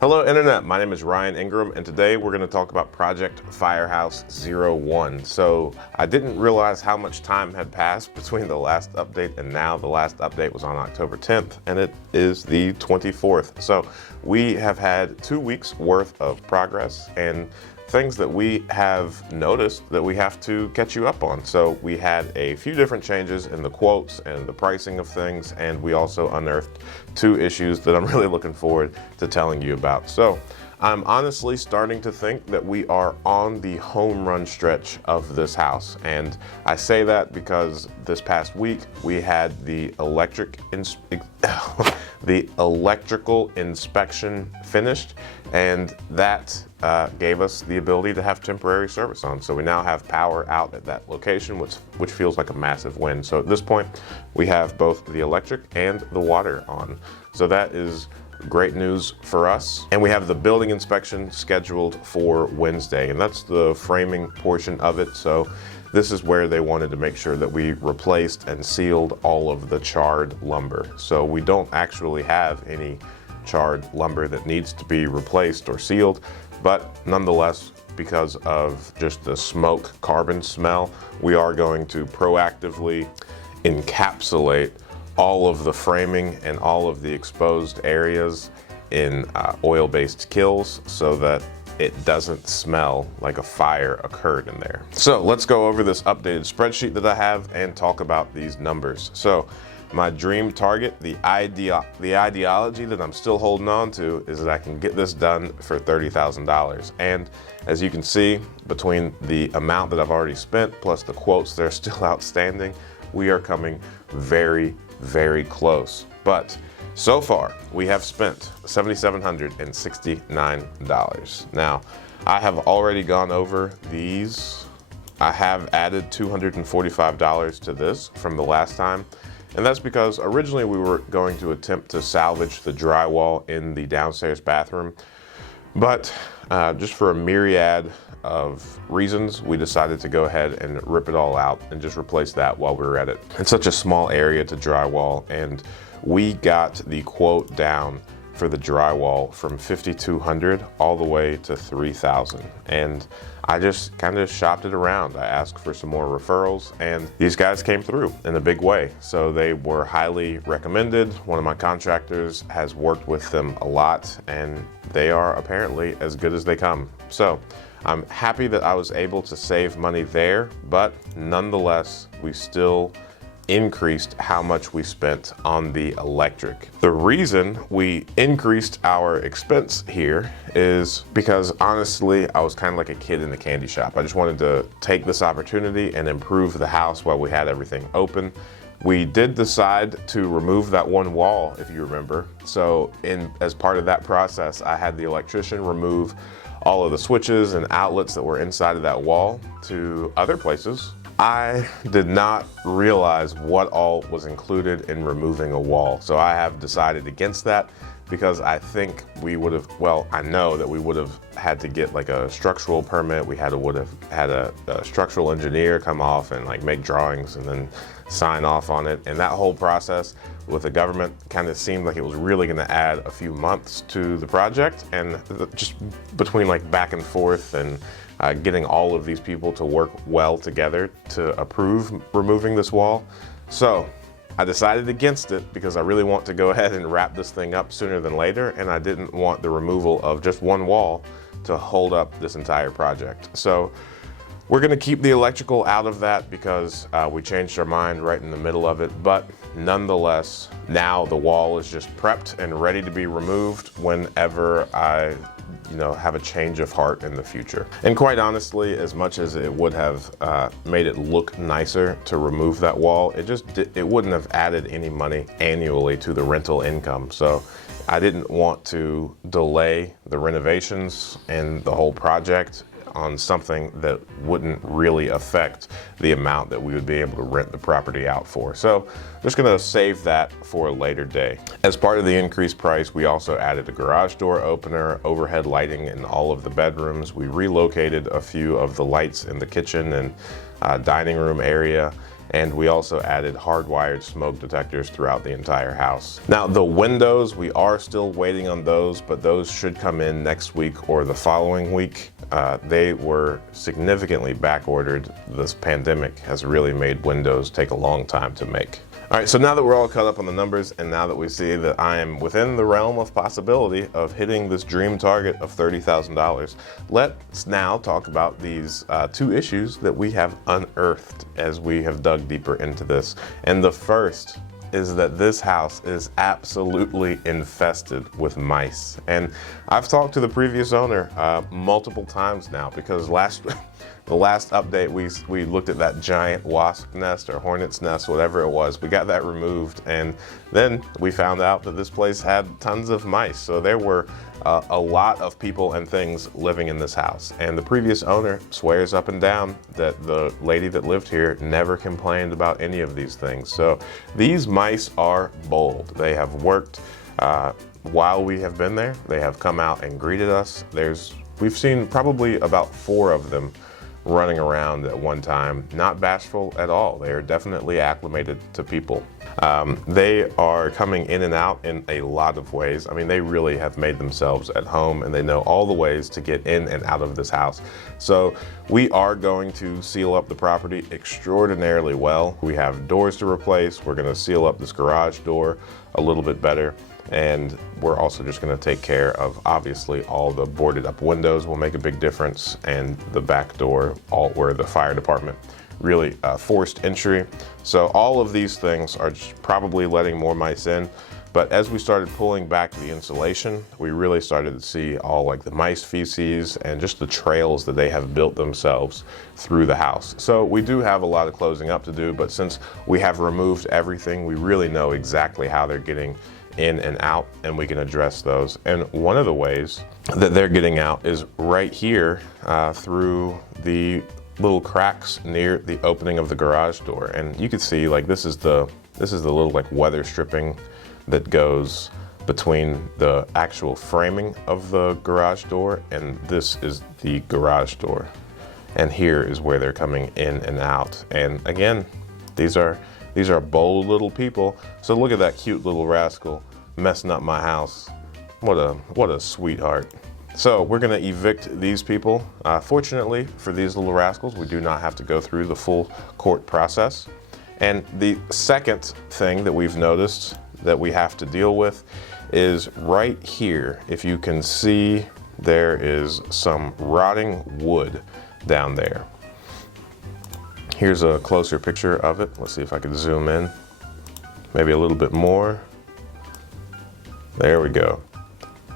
Hello Internet, my name is Ryan Ingram and today we're going to talk about Project Firehouse 01. So I didn't realize how much time had passed between the last update and now. The last update was on October 10th and it is the 24th. So we have had 2 weeks worth of progress and things that we have noticed that we have to catch you up on. So we had a few different changes in the quotes and the pricing of things, and we also unearthed 2 issues that I'm really looking forward to telling you about. So I'm honestly starting to think that we are on the home run stretch of this house. And I say that because this past week we had the electrical inspection finished, and that gave us the ability to have temporary service on. So we now have power out at that location, which feels like a massive win. So at this point, we have both the electric and the water on. So that is great news for us. And we have the building inspection scheduled for Wednesday, and that's the framing portion of it. So this is where they wanted to make sure that we replaced and sealed all of the charred lumber. So we don't actually have any charred lumber that needs to be replaced or sealed, but nonetheless, because of just the smoke carbon smell, we are going to proactively encapsulate all of the framing and all of the exposed areas in oil-based kilns so that it doesn't smell like a fire occurred in there. So let's go over this updated spreadsheet that I have and talk about these numbers. So my dream target, the ideology that I'm still holding on to, is that I can get this done for $30,000. And as you can see, between the amount that I've already spent plus the quotes that are still outstanding, we are coming very, very close. But so far, we have spent $7,769. Now, I have already gone over these. I have added $245 to this from the last time. And that's because originally we were going to attempt to salvage the drywall in the downstairs bathroom. But just for a myriad of reasons, we decided to go ahead and rip it all out and just replace that while we were at it. It's such a small area to drywall, and we got the quote down for the drywall from $5,200 all the way to $3,000. And I just kind of shopped it around. I asked for some more referrals, and these guys came through in a big way. So they were highly recommended. One of my contractors has worked with them a lot, and they are apparently as good as they come. So I'm happy that I was able to save money there, but nonetheless, we still increased how much we spent on the electric. The reason we increased our expense here is because honestly, I was kind of like a kid in the candy shop. I just wanted to take this opportunity and improve the house while we had everything open. We did decide to remove that one wall, if you remember. So as part of that process, I had the electrician remove all of the switches and outlets that were inside of that wall to other places. I did not realize what all was included in removing a wall. So I have decided against that because I think we would have, well, I know that we would have had to get like a structural permit. We would have had a structural engineer come off and like make drawings and then sign off on it. And that whole process with the government kind of seemed like it was really gonna add a few months to the project. And just between like back and forth and getting all of these people to work well together to approve removing this wall. So I decided against it because I really want to go ahead and wrap this thing up sooner than later, and I didn't want the removal of just one wall to hold up this entire project. So we're gonna keep the electrical out of that because we changed our mind right in the middle of it, but nonetheless, now the wall is just prepped and ready to be removed whenever I have a change of heart in the future. And quite honestly, as much as it would have made it look nicer to remove that wall, it wouldn't have added any money annually to the rental income. So I didn't want to delay the renovations and the whole project on something that wouldn't really affect the amount that we would be able to rent the property out for. So just gonna save that for a later day. As part of the increased price, we also added a garage door opener, overhead lighting in all of the bedrooms. We relocated a few of the lights in the kitchen and dining room area. And we also added hardwired smoke detectors throughout the entire house. Now the windows, we are still waiting on those, but those should come in next week or the following week. They were significantly back ordered. This pandemic has really made windows take a long time to make. All right, so now that we're all caught up on the numbers, and now that we see that I am within the realm of possibility of hitting this dream target of $30,000, let's now talk about these two issues that we have unearthed as we have dug deeper into this. And the first is that this house is absolutely infested with mice. And I've talked to the previous owner multiple times now, because the last update we looked at that giant wasp nest or hornet's nest, whatever it was. We got that removed, and then we found out that this place had tons of mice. So there were a lot of people and things living in this house. And the previous owner swears up and down that the lady that lived here never complained about any of these things. So these mice are bold. They have worked while we have been there. They have come out and greeted us. We've seen probably about 4 of them running around at one time, not bashful at all. They are definitely acclimated to people. They are coming in and out in a lot of ways. I mean, they really have made themselves at home, and they know all the ways to get in and out of this house. So we are going to seal up the property extraordinarily well. We have doors to replace. We're gonna seal up this garage door a little bit better. And we're also just going to take care of, obviously, all the boarded up windows will make a big difference, and the back door, where the fire department really forced entry. So all of these things are just probably letting more mice in. But as we started pulling back the insulation, we really started to see all like the mice feces and just the trails that they have built themselves through the house. So we do have a lot of closing up to do, but since we have removed everything, we really know exactly how they're getting in and out, and we can address those. And one of the ways that they're getting out is right here through the little cracks near the opening of the garage door. And you can see, like, this is the little like weather stripping that goes between the actual framing of the garage door, and this is the garage door. And here is where they're coming in and out. And again, these are bold little people. So look at that cute little rascal messing up my house. What a sweetheart. So we're gonna evict these people. Fortunately for these little rascals, we do not have to go through the full court process. And the second thing that we've noticed that we have to deal with is right here. If you can see, there is some rotting wood down there. Here's a closer picture of it. Let's see if I can zoom in. Maybe a little bit more. There we go.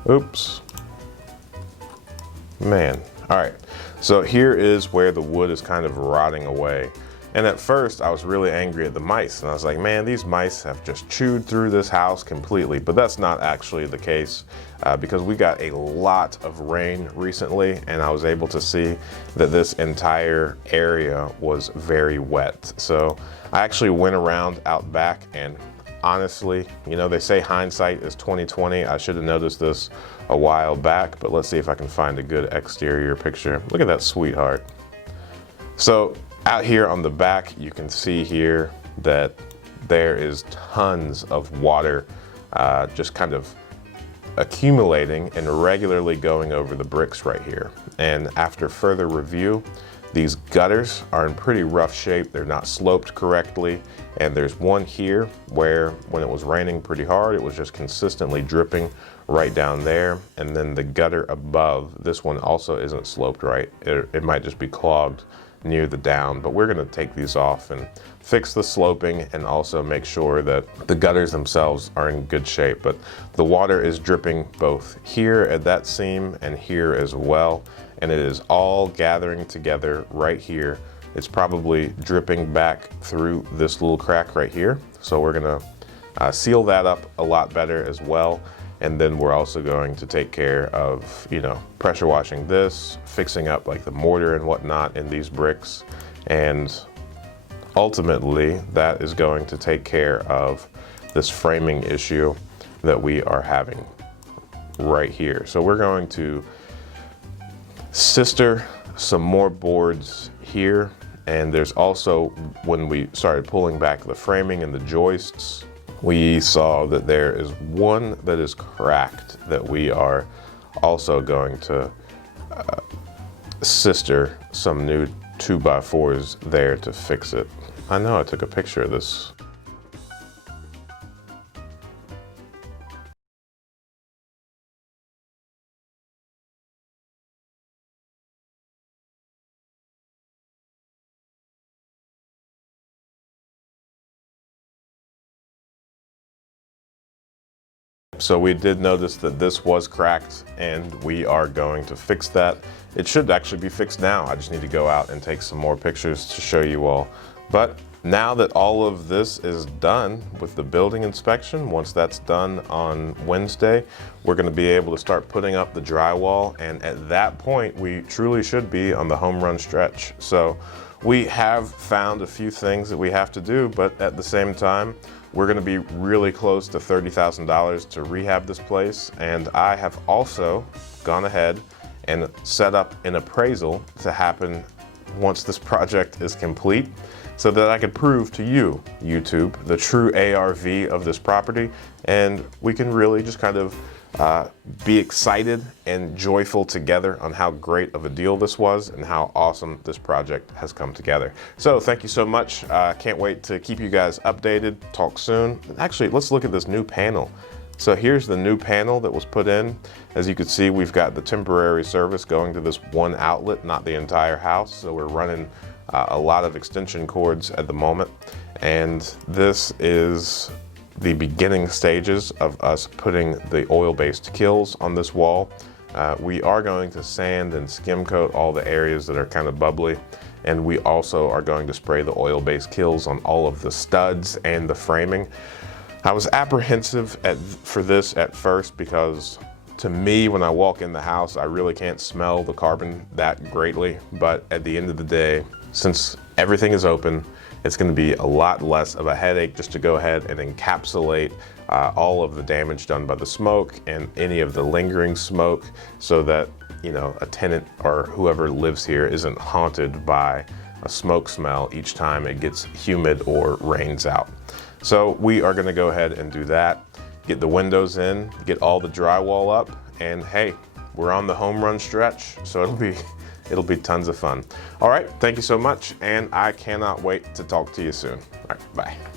Oops. Man. All right. So here is where the wood is kind of rotting away. And at first I was really angry at the mice, and I was like, man, these mice have just chewed through this house completely. But that's not actually the case, because we got a lot of rain recently, and I was able to see that this entire area was very wet. So I actually went around out back, and honestly, you know, they say hindsight is 20/20. I should have noticed this a while back, but let's see if I can find a good exterior picture. Look at that sweetheart. So out here on the back, you can see here that there is tons of water just kind of accumulating and regularly going over the bricks right here. And after further review, these gutters are in pretty rough shape. They're not sloped correctly. And there's one here where when it was raining pretty hard, it was just consistently dripping right down there. And then the gutter above, this one also isn't sloped right. It might just be clogged near the down, but we're gonna take these off and fix the sloping and also make sure that the gutters themselves are in good shape. But the water is dripping both here at that seam and here as well, and it is all gathering together right here. It's probably dripping back through this little crack right here. So we're gonna seal that up a lot better as well. And then we're also going to take care of, you know, pressure washing this, fixing up like the mortar and whatnot in these bricks. And ultimately, that is going to take care of this framing issue that we are having right here. So we're going to sister some more boards here. And there's also, when we started pulling back the framing and the joists, we saw that there is one that is cracked that we are also going to sister some new 2x4s there to fix it. I know I took a picture of this. So we did notice that this was cracked and we are going to fix that. It should actually be fixed now. I just need to go out and take some more pictures to show you all. But now that all of this is done with the building inspection, once that's done on Wednesday, we're going to be able to start putting up the drywall. And at that point, we truly should be on the home run stretch. So we have found a few things that we have to do, but at the same time, we're going to be really close to $30,000 to rehab this place. And I have also gone ahead and set up an appraisal to happen once this project is complete, so that I could prove to you, YouTube, the true ARV of this property, and we can really just kind of be excited and joyful together on how great of a deal this was and how awesome this project has come together. So thank you so much. Can't wait to keep you guys updated. Talk soon. Actually, let's look at this new panel. So here's the new panel that was put in. As you can see, we've got the temporary service going to this one outlet, not the entire house. So we're running a lot of extension cords at the moment. And this is the beginning stages of us putting the oil-based kills on this wall. We are going to sand and skim coat all the areas that are kind of bubbly. And we also are going to spray the oil-based kills on all of the studs and the framing. I was apprehensive for this at first because to me, when I walk in the house, I really can't smell the carbon that greatly. But at the end of the day, since everything is open, it's going to be a lot less of a headache just to go ahead and encapsulate all of the damage done by the smoke and any of the lingering smoke, so that, you know, a tenant or whoever lives here isn't haunted by a smoke smell each time it gets humid or rains out. So we are going to go ahead and do that, get the windows in, get all the drywall up, and hey, we're on the home run stretch, so it'll be tons of fun. All right, thank you so much, and I cannot wait to talk to you soon. All right, bye.